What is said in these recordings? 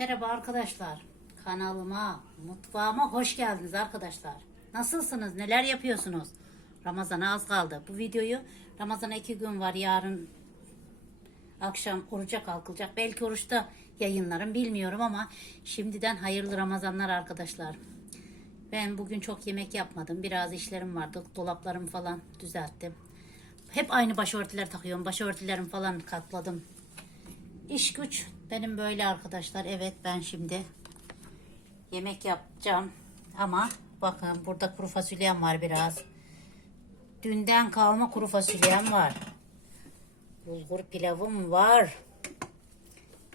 Merhaba arkadaşlar. Kanalıma, mutfağıma hoş geldiniz arkadaşlar. Nasılsınız? Neler yapıyorsunuz? Ramazan'a az kaldı. Bu videoyu Ramazan'a iki gün var. Yarın akşam oruca kalkılacak. Belki oruçta yayınlarım bilmiyorum ama şimdiden hayırlı Ramazanlar arkadaşlar. Ben bugün çok yemek yapmadım. Biraz işlerim vardı. Dolaplarımı falan düzelttim. Hep aynı başörtüler takıyorum. Başörtülerimi falan katladım. İş güç benim böyle arkadaşlar. Evet ben şimdi yemek yapacağım. Ama bakın burada kuru fasulyem var biraz. Dünden kalma kuru fasulyem var. Bulgur pilavım var.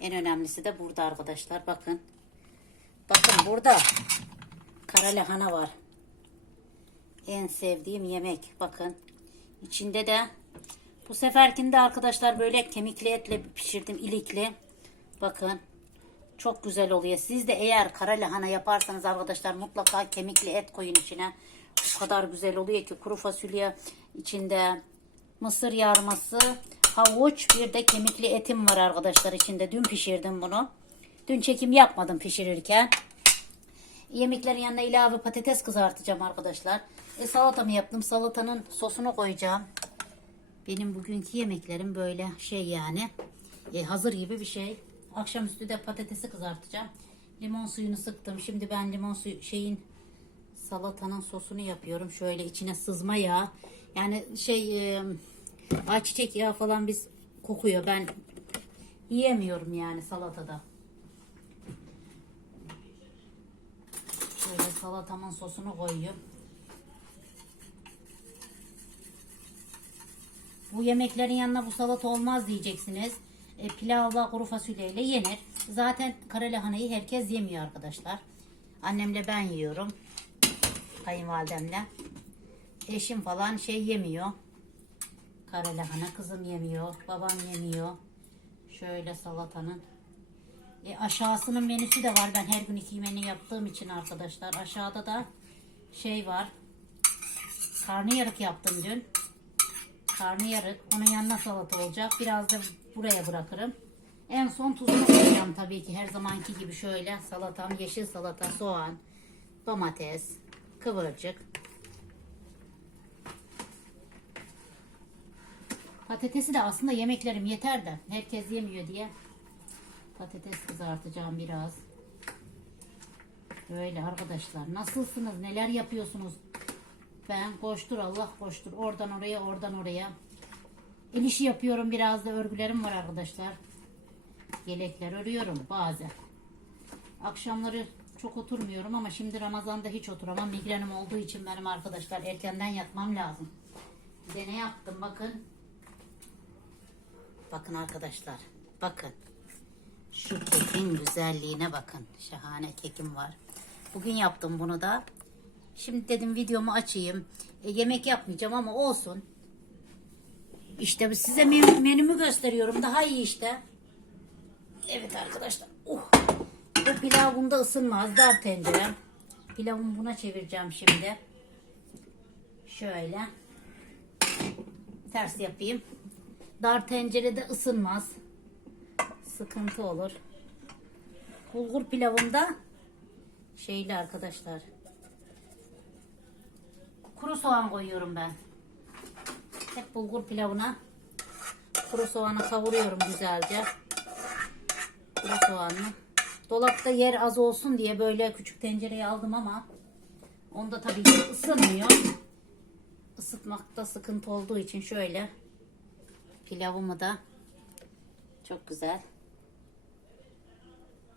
En önemlisi de burada arkadaşlar. Bakın. Bakın burada kara lahana var. En sevdiğim yemek. Bakın. İçinde de bu seferkinde arkadaşlar böyle kemikli etle pişirdim ilikli. Bakın. Çok güzel oluyor. Siz de eğer kara lahana yaparsanız arkadaşlar mutlaka kemikli et koyun içine. O kadar güzel oluyor ki kuru fasulye içinde mısır yarması, havuç bir de kemikli etim var arkadaşlar içinde. Dün pişirdim bunu. Dün çekim yapmadım pişirirken. Yemeklerin yanına ilave patates kızartacağım arkadaşlar. E, salatamı yaptım. Salatanın sosunu koyacağım. Benim bugünkü yemeklerim böyle şey yani. E, hazır gibi bir şey. Akşamüstü de patatesi kızartacağım. Limon suyunu sıktım. Şimdi ben limon suyu şeyin salatanın sosunu yapıyorum. Şöyle içine sızma yağ. Yani şey e, ayçiçek yağı falan biz kokuyor. Ben yiyemiyorum yani salatada. Şöyle salatamın sosunu koyuyorum. Bu yemeklerin yanına bu salata olmaz diyeceksiniz. E, pilavla kuru fasulyeyle yenir. Zaten kara lahanayı herkes yemiyor arkadaşlar. Annemle ben yiyorum. Kayınvalidemle. Eşim falan şey yemiyor. Kara lahana kızım yemiyor. Babam yemiyor. Şöyle salatanın. E, aşağısının menüsü de var. Ben her gün iki menü yaptığım için arkadaşlar. Aşağıda da şey var. Karnıyarık yaptım dün. Karnıyarık. Onun yanına salata olacak. Biraz da buraya bırakırım. En son tuzunu koyacağım tabii ki. Her zamanki gibi şöyle salatam, yeşil salata, soğan, domates, kıvırcık. Patatesi de aslında yemeklerim yeter de herkes yemiyor diye patates kızartacağım biraz. Böyle arkadaşlar. Nasılsınız? Neler yapıyorsunuz? Ben koştur Allah koştur. Oradan oraya oradan oraya. El işi yapıyorum. Biraz da örgülerim var arkadaşlar. Yelekler örüyorum bazen. Akşamları çok oturmuyorum ama şimdi Ramazan'da hiç oturamam. Migrenim olduğu için benim arkadaşlar erkenden yatmam lazım. Bir ne yaptım bakın. Bakın arkadaşlar. Bakın. Şu kekin güzelliğine bakın. Şahane kekim var. Bugün yaptım bunu da. Şimdi dedim videomu açayım. E, yemek yapmayacağım ama olsun. İşte size men- menümü gösteriyorum. Daha iyi işte. Evet arkadaşlar. Uh. Bu pilav bunda ısınmaz. Dar tencere. Pilavımı buna çevireceğim şimdi. Şöyle. Ters yapayım. Dar tencerede ısınmaz. Sıkıntı olur. Bulgur pilavımda şeyli arkadaşlar. Kuru soğan koyuyorum ben. Hep bulgur pilavına kuru soğanı kavuruyorum güzelce. Kuru soğanı. Dolapta yer az olsun diye böyle küçük tencereye aldım ama onda tabii ki ısınmıyor. Isıtmakta sıkıntı olduğu için şöyle pilavımı da çok güzel.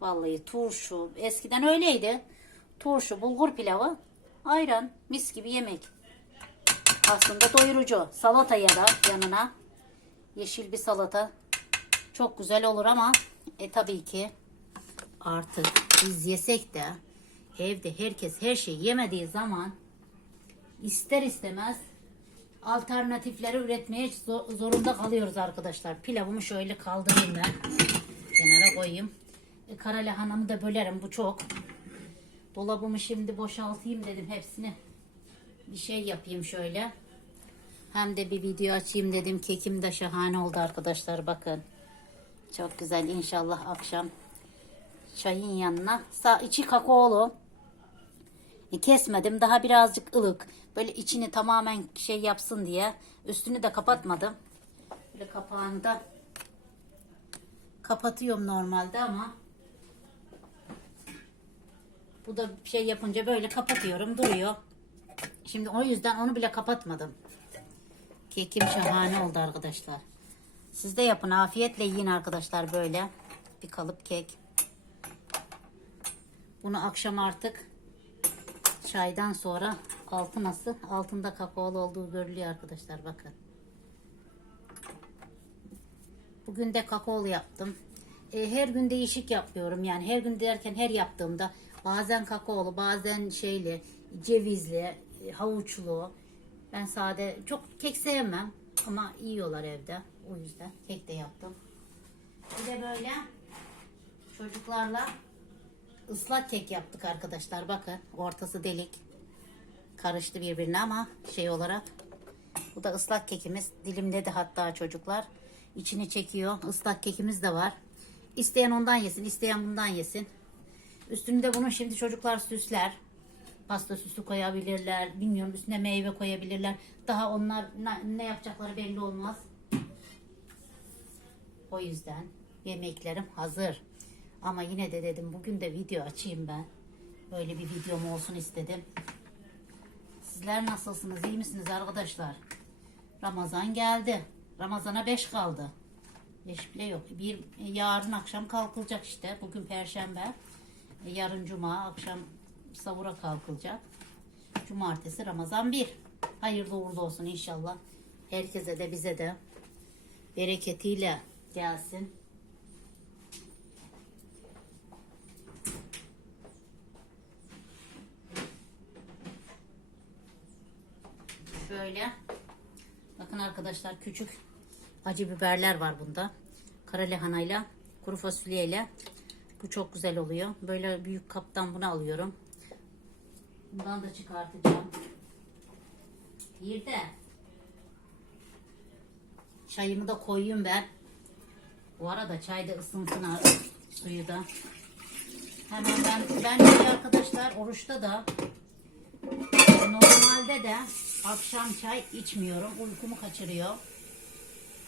Vallahi turşu eskiden öyleydi. Turşu, bulgur pilavı, ayran, mis gibi yemek. Aslında doyurucu. Salata ya da yanına yeşil bir salata çok güzel olur ama e tabii ki artık biz yesek de evde herkes her şeyi yemediği zaman ister istemez alternatifleri üretmeye zo- zorunda kalıyoruz arkadaşlar. Pilavımı şöyle kaldırayım ben. Kenara koyayım. E, kara lahanamı da bölerim. Bu çok. Dolabımı şimdi boşaltayım dedim hepsini. Bir şey yapayım şöyle. Hem de bir video açayım dedim. Kekim de şahane oldu arkadaşlar bakın. Çok güzel inşallah akşam Çayın yanına. Sa içi kakaolu. E, kesmedim. Daha birazcık ılık. Böyle içini tamamen şey yapsın diye. Üstünü de kapatmadım. Böyle kapağını da kapatıyorum normalde ama bu da şey yapınca böyle kapatıyorum duruyor. Şimdi o yüzden onu bile kapatmadım. Kekim şahane oldu arkadaşlar. Siz de yapın afiyetle yiyin arkadaşlar böyle. Bir kalıp kek. Bunu akşam artık çaydan sonra altı nasıl? Altında kakaolu olduğu görülüyor arkadaşlar bakın. Bugün de kakaolu yaptım. E, her gün değişik yapıyorum. Yani her gün derken her yaptığımda bazen kakaolu, bazen şeyli, cevizli, havuçlu. Ben sade çok kek sevmem ama yiyorlar evde. O yüzden kek de yaptım. Bir de böyle çocuklarla ıslak kek yaptık arkadaşlar. Bakın ortası delik. Karıştı birbirine ama şey olarak. Bu da ıslak kekimiz. Dilimledi hatta çocuklar. İçini çekiyor. Islak kekimiz de var. İsteyen ondan yesin, isteyen bundan yesin. Üstünde bunun şimdi çocuklar süsler. Pasta süsü koyabilirler. Bilmiyorum üstüne meyve koyabilirler. Daha onlar ne, yapacakları belli olmaz. O yüzden yemeklerim hazır. Ama yine de dedim bugün de video açayım ben. Böyle bir videom olsun istedim. Sizler nasılsınız? İyi misiniz arkadaşlar? Ramazan geldi. Ramazana 5 kaldı. 5 bile yok. Bir yarın akşam kalkılacak işte. Bugün perşembe. Yarın cuma akşam savura kalkılacak. Cumartesi Ramazan 1. Hayırlı uğurlu olsun inşallah. Herkese de bize de bereketiyle gelsin. Şöyle. Bakın arkadaşlar küçük acı biberler var bunda. Kara lahanayla, kuru fasulyeyle. Bu çok güzel oluyor. Böyle büyük kaptan bunu alıyorum. Bundan da çıkartacağım. Bir de çayımı da koyayım ben. Bu arada çay da ısınsın abi, suyu da. Hemen ben ben arkadaşlar oruçta da normalde de akşam çay içmiyorum. Uykumu kaçırıyor.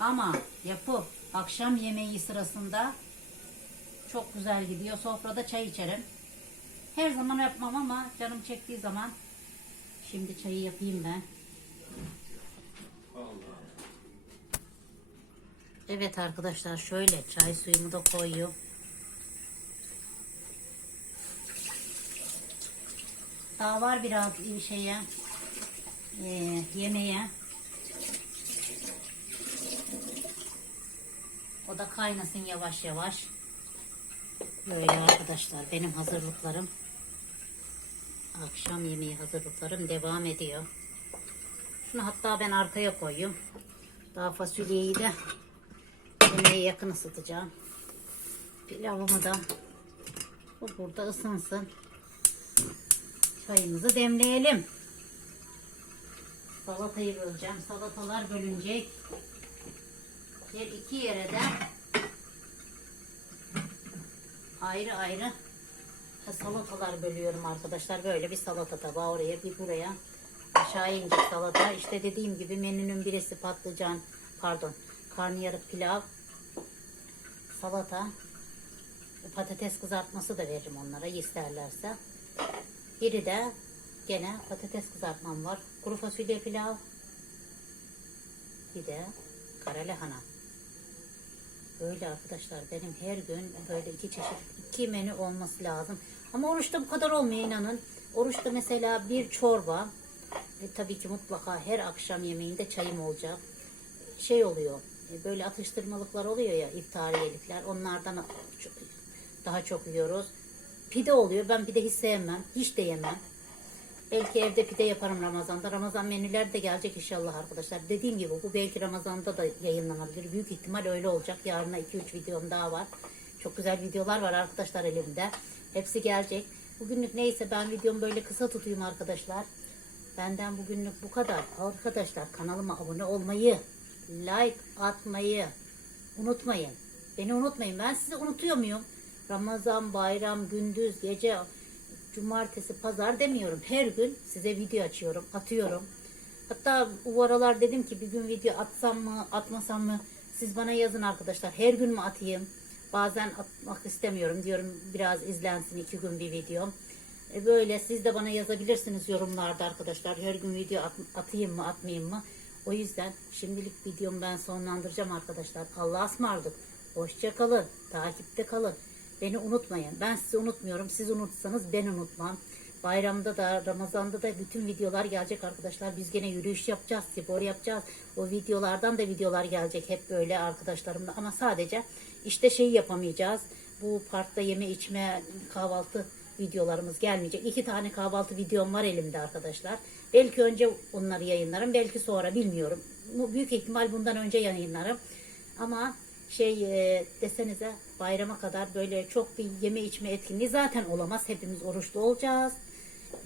Ama yapıp akşam yemeği sırasında çok güzel gidiyor. Sofrada çay içerim. Her zaman yapmam ama canım çektiği zaman şimdi çayı yapayım ben. Evet arkadaşlar şöyle çay suyumu da koyuyorum. Daha var biraz şeye e, yemeğe. O da kaynasın yavaş yavaş. Böyle arkadaşlar benim hazırlıklarım. Akşam yemeği hazırlıklarım devam ediyor. Şunu hatta ben arkaya koyayım. Daha fasulyeyi de yemeğe yakın ısıtacağım. Pilavımı da bu burada ısınsın. Çayımızı demleyelim. Salatayı böleceğim. Salatalar bölünecek. Her iki yere de ayrı ayrı salatalar bölüyorum arkadaşlar. Böyle bir salata tabağı oraya bir buraya aşağı inecek salata. İşte dediğim gibi menünün birisi patlıcan pardon karnıyarık pilav salata patates kızartması da veririm onlara isterlerse. Biri de gene patates kızartmam var. Kuru fasulye pilav. Bir de kara lahana. Böyle arkadaşlar benim her gün böyle iki çeşit iki menü olması lazım. Ama oruçta bu kadar olmuyor inanın. Oruçta mesela bir çorba ve tabii ki mutlaka her akşam yemeğinde çayım olacak. Şey oluyor e, böyle atıştırmalıklar oluyor ya iftariyelikler onlardan daha çok yiyoruz. Pide oluyor. Ben pide hiç sevmem. Hiç de yemem. Belki evde pide yaparım Ramazan'da. Ramazan menüler de gelecek inşallah arkadaşlar. Dediğim gibi bu belki Ramazan'da da yayınlanabilir. Büyük ihtimal öyle olacak. Yarına 2-3 videom daha var. Çok güzel videolar var arkadaşlar elimde. Hepsi gelecek. Bugünlük neyse ben videomu böyle kısa tutayım arkadaşlar. Benden bugünlük bu kadar. Arkadaşlar kanalıma abone olmayı, like atmayı unutmayın. Beni unutmayın. Ben sizi unutuyor muyum? Ramazan, bayram, gündüz, gece, cumartesi, pazar demiyorum. Her gün size video açıyorum, atıyorum. Hatta bu aralar dedim ki bir gün video atsam mı, atmasam mı? Siz bana yazın arkadaşlar. Her gün mü atayım? Bazen atmak istemiyorum. Diyorum biraz izlensin iki gün bir videom. E böyle siz de bana yazabilirsiniz yorumlarda arkadaşlar. Her gün video at- atayım mı, atmayayım mı? O yüzden şimdilik videomu ben sonlandıracağım arkadaşlar. Allah'a ısmarladık. Hoşça kalın. Takipte kalın. Beni unutmayın. Ben sizi unutmuyorum. Siz unutsanız ben unutmam. Bayramda da Ramazan'da da bütün videolar gelecek arkadaşlar. Biz gene yürüyüş yapacağız, spor yapacağız. O videolardan da videolar gelecek hep böyle arkadaşlarımla. Ama sadece işte şeyi yapamayacağız. Bu parkta yeme içme kahvaltı videolarımız gelmeyecek. İki tane kahvaltı videom var elimde arkadaşlar. Belki önce onları yayınlarım. Belki sonra bilmiyorum. Büyük ihtimal bundan önce yayınlarım. Ama şey e, desenize bayrama kadar böyle çok bir yeme içme etkinliği zaten olamaz. Hepimiz oruçlu olacağız.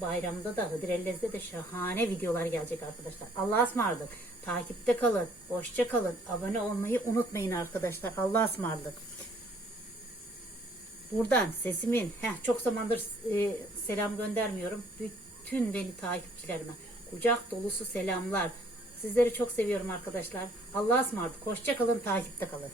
Bayramda da Hıdrellez'de de şahane videolar gelecek arkadaşlar. Allah'a ısmarladık. Takipte kalın. Hoşça kalın. Abone olmayı unutmayın arkadaşlar. Allah'a ısmarladık. Buradan sesimin heh, çok zamandır e, selam göndermiyorum. Bütün beni takipçilerime kucak dolusu selamlar. Sizleri çok seviyorum arkadaşlar. Allah'a ısmarladık. Hoşça kalın, takipte kalın.